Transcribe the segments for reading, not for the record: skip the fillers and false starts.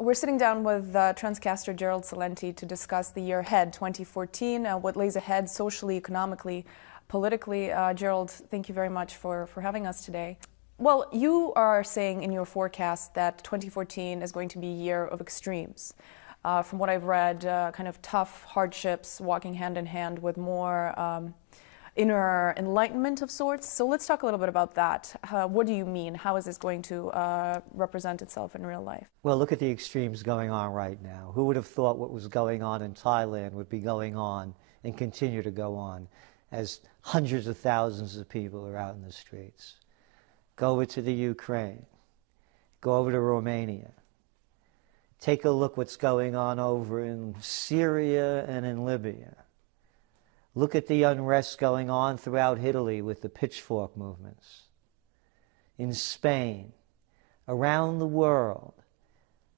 We're sitting down with transcaster Gerald Celente to discuss the year ahead, 2014, what lays ahead socially, economically, politically. Gerald, thank you very much for having us today. Well, you are saying in your forecast that 2014 is going to be a year of extremes. From what I've read, kind of tough hardships walking hand in hand with more inner enlightenment of sorts. So let's talk a little bit about that. What do you mean? How is this going to represent itself in real life? Well, look at the extremes going on right now. Who would have thought what was going on in Thailand would be going on and continue to go on as hundreds of thousands of people are out in the streets? Go over to the Ukraine. Go over to Romania. Take a look what's going on over in Syria and in Libya. Look at the unrest going on throughout Italy with the pitchfork movements. In Spain, around the world,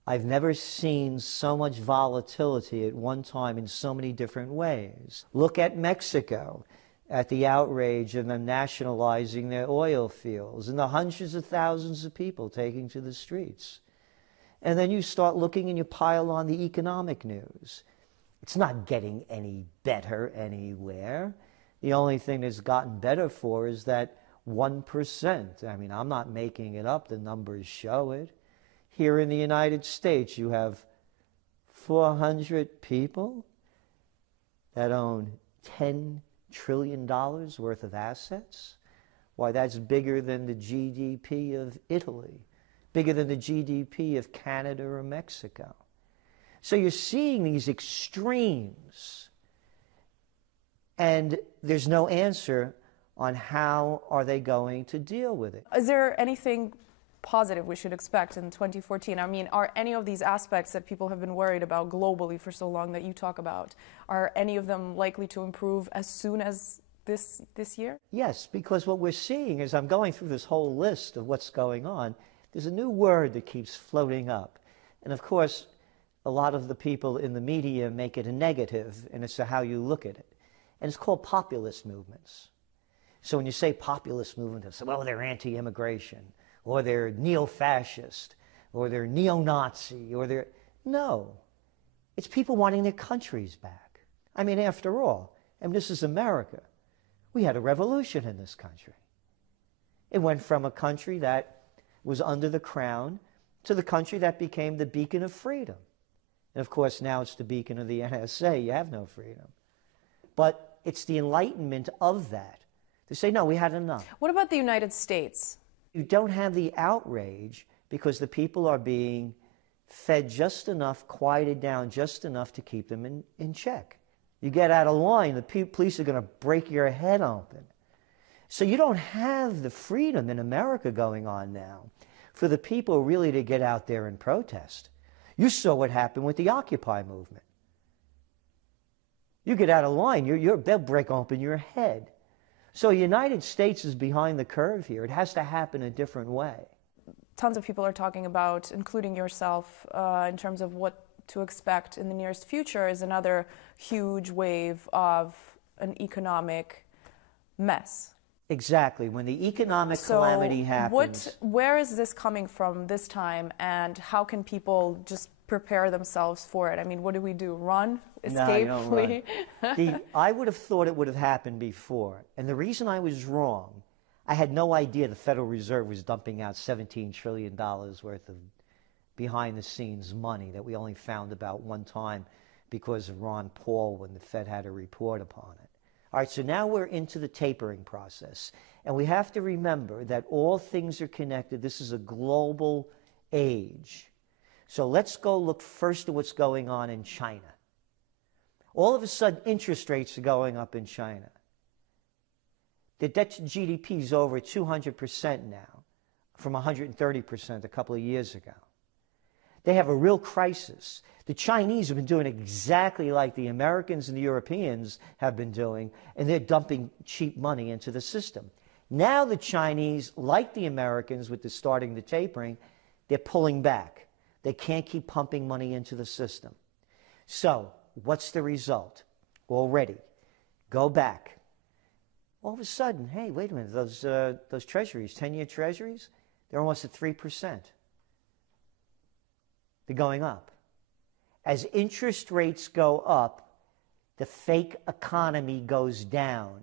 I've never seen so much volatility at one time in so many different ways. Look at Mexico, at the outrage of them nationalizing their oil fields and the hundreds of thousands of people taking to the streets. And then you start looking and you pile on the economic news. It's not getting any better anywhere. The only thing that's gotten better for is that 1%. I mean, I'm not making it up. The numbers show it. Here in the United States, you have 400 people that own $10 trillion worth of assets. Why, that's bigger than the GDP of Italy, bigger than the GDP of Canada or Mexico. So you're seeing these extremes, and there's no answer on how are they going to deal with it. Is there anything positive we should expect in 2014? I mean, are any of these aspects that people have been worried about globally for so long that you talk about, are any of them likely to improve as soon as this year? Yes, because what we're seeing is, I'm going through this whole list of what's going on, there's a new word that keeps floating up. And of course, a lot of the people in the media make it a negative, and it's how you look at it. And it's called populist movements. So when you say populist movement, they say, well, they're anti-immigration, or they're neo-fascist, or they're neo-Nazi, or they're... No. It's people wanting their countries back. I mean, after all, and this is America. We had a revolution in this country. It went from a country that was under the crown to the country that became the beacon of freedom. And of course, now it's the beacon of the NSA. You have no freedom. But it's the enlightenment of that to say, no, we had enough. What about the United States? You don't have the outrage because the people are being fed just enough, quieted down just enough to keep them in check. You get out of line, the police are going to break your head open. So you don't have the freedom in America going on now for the people really to get out there and protest. You saw what happened with the Occupy movement. You get out of line, they'll break open your head. So the United States is behind the curve here. It has to happen a different way. Tons of people are talking about, including yourself, in terms of what to expect in the nearest future is another huge wave of an economic mess. Exactly. When the economic calamity happens... Where is this coming from this time, and how can people just prepare themselves for it? I mean, what do we do? Run? Escape? No, you flee? don't run. I would have thought it would have happened before. And the reason I was wrong, I had no idea the Federal Reserve was dumping out $17 trillion worth of behind-the-scenes money that we only found about one time because of Ron Paul when the Fed had a report upon it. All right, so now we're into the tapering process. And we have to remember that all things are connected. This is a global age. So let's go look first at what's going on in China. All of a sudden, interest rates are going up in China. The debt to GDP is over 200% now, from 130% a couple of years ago. They have a real crisis. The Chinese have been doing exactly like the Americans and the Europeans have been doing, and they're dumping cheap money into the system. Now the Chinese, like the Americans with the starting the tapering, they're pulling back. They can't keep pumping money into the system. So what's the result? Already, go back. All of a sudden, hey, wait a minute, those treasuries, 10-year treasuries, they're almost at 3%. They're going up. As interest rates go up, the fake economy goes down.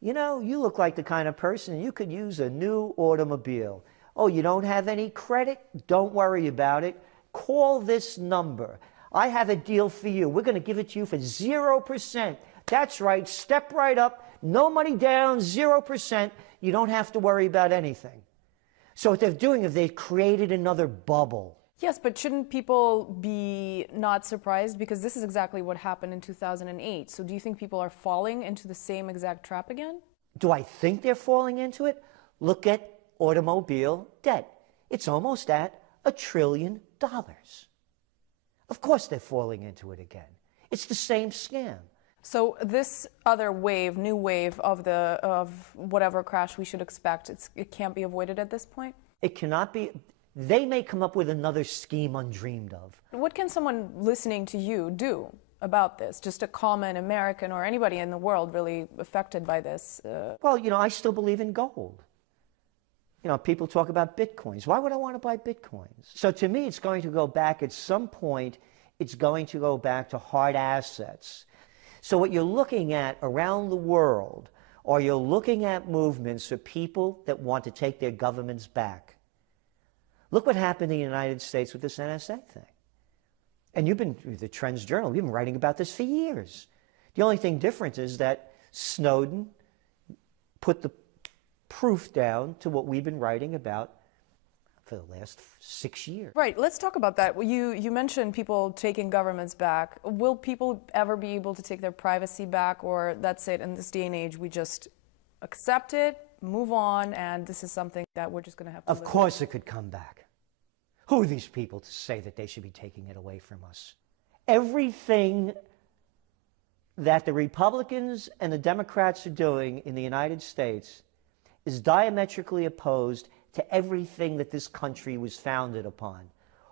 You know, you look like the kind of person, you could use a new automobile. Oh, you don't have any credit? Don't worry about it. Call this number. I have a deal for you. We're going to give it to you for 0%. That's right. Step right up. No money down, 0%. You don't have to worry about anything. So what they're doing is they've created another bubble. Yes, but shouldn't people be not surprised? Because this is exactly what happened in 2008. So do you think people are falling into the same exact trap again? Do I think they're falling into it? Look at automobile debt. It's almost at $1 trillion. Of course they're falling into it again. It's the same scam. So this other wave, new wave of whatever crash we should expect, it can't be avoided at this point? It cannot be. They may come up with another scheme undreamed of. What can someone listening to you do about this? Just a common American or anybody in the world really affected by this? Well, you know, I still believe in gold. You know, people talk about bitcoins. Why would I want to buy bitcoins? So to me, it's going to go back at some point, it's going to go back to hard assets. So what you're looking at around the world, or you're looking at movements for people that want to take their governments back. Look what happened in the United States with this NSA thing. And you've been, the Trends Journal, you've been writing about this for years. The only thing different is that Snowden put the proof down to what we've been writing about for the last 6 years. Right, let's talk about that. You mentioned people taking governments back. Will people ever be able to take their privacy back, or that's it, in this day and age we just accept it, move on, and this is something that we're just going to have to live with? Of course it could come back. Who are these people to say that they should be taking it away from us? Everything that the Republicans and the Democrats are doing in the United States is diametrically opposed to everything that this country was founded upon.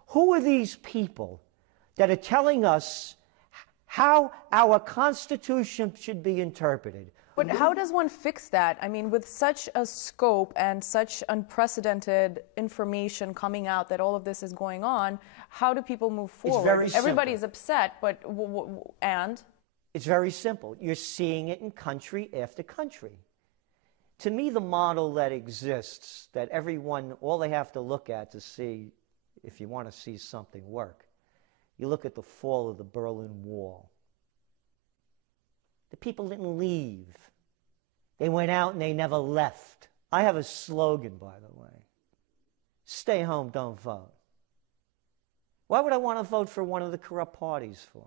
Who are these people that are telling us how our Constitution should be interpreted? But how does one fix that? I mean, with such a scope and such unprecedented information coming out that all of this is going on, how do people move forward? It's very simple. Everybody's upset, but and? It's very simple. You're seeing it in country after country. To me, the model that exists, that everyone, all they have to look at to see, if you want to see something work, you look at the fall of the Berlin Wall. The people didn't leave. They went out and they never left. I have a slogan, by the way. Stay home, don't vote. Why would I want to vote for one of the corrupt parties for?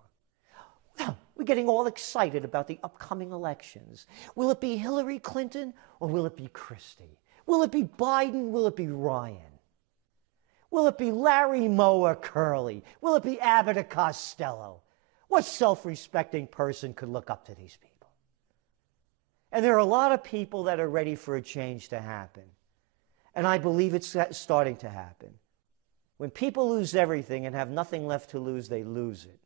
Well, we're getting all excited about the upcoming elections. Will it be Hillary Clinton or will it be Christie? Will it be Biden? Will it be Ryan? Will it be Larry, Moe, or Curly? Will it be Abbott or Costello? What self-respecting person could look up to these people? And there are a lot of people that are ready for a change to happen. And I believe it's starting to happen. When people lose everything and have nothing left to lose, they lose it.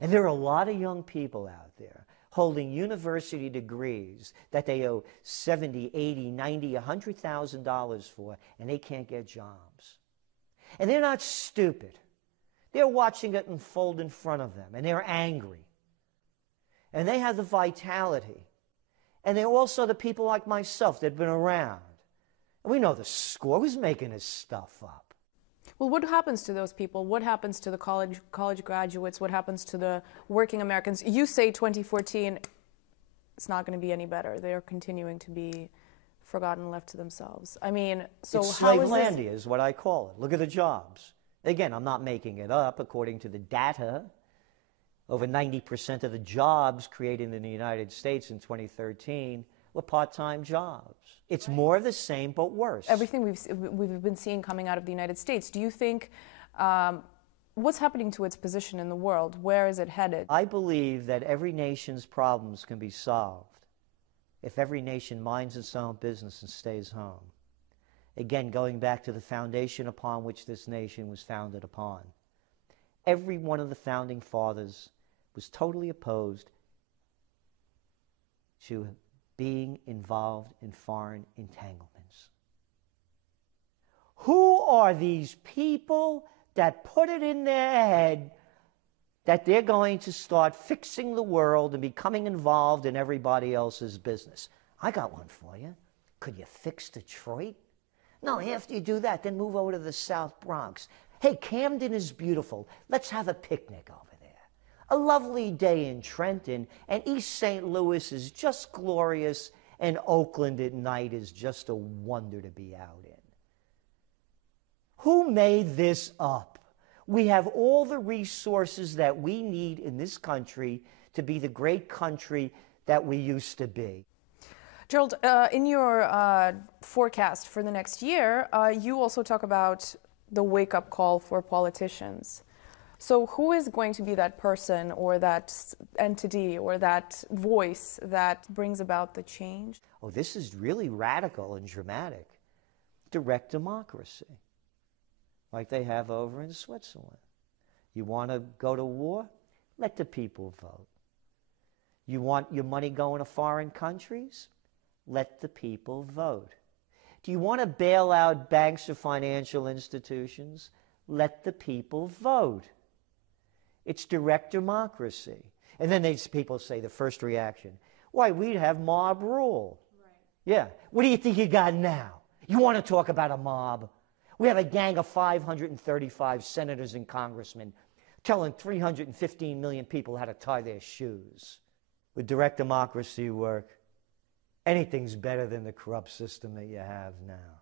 And there are a lot of young people out there holding university degrees that they owe $70, $80, $90, $100,000 for, and they can't get jobs. And they're not stupid. They're watching it unfold in front of them, and they're angry. And they have the vitality. And they're also the people like myself that have been around. And we know the score. Who's making this stuff up? Well, what happens to those people? What happens to the college graduates? What happens to the working Americans? You say 2014, it's not going to be any better. They're continuing to be forgotten, left to themselves. I mean, so it's how is Slavelandia is what I call it. Look at the jobs. Again, I'm not making it up. According to the data, over 90% of the jobs created in the United States in 2013 were part-time jobs. It's more of the same, but worse. Everything we've been seeing coming out of the United States. Do you think, what's happening to its position in the world? Where is it headed? I believe that every nation's problems can be solved if every nation minds its own business and stays home. Again, going back to the foundation upon which this nation was founded upon. Every one of the founding fathers was totally opposed to being involved in foreign entanglements. Who are these people that put it in their head that they're going to start fixing the world and becoming involved in everybody else's business. I got one for you. Could you fix Detroit? No, after you do that, then move over to the South Bronx. Hey, Camden is beautiful. Let's have a picnic over there. A lovely day in Trenton, and East St. Louis is just glorious, and Oakland at night is just a wonder to be out in. Who made this up? We have all the resources that we need in this country to be the great country that we used to be. Gerald, in your forecast for the next year, you also talk about the wake-up call for politicians. So who is going to be that person or that entity or that voice that brings about the change? Oh, this is really radical and dramatic. Direct democracy, like they have over in Switzerland. You want to go to war? Let the people vote. You want your money going to foreign countries? Let the people vote. Do you want to bail out banks or financial institutions? Let the people vote. It's direct democracy. And then people say, the first reaction, why, we'd have mob rule. Right. Yeah. What do you think you got now? You want to talk about a mob? We have a gang of 535 senators and congressmen telling 315 million people how to tie their shoes. Would direct democracy work? Anything's better than the corrupt system that you have now.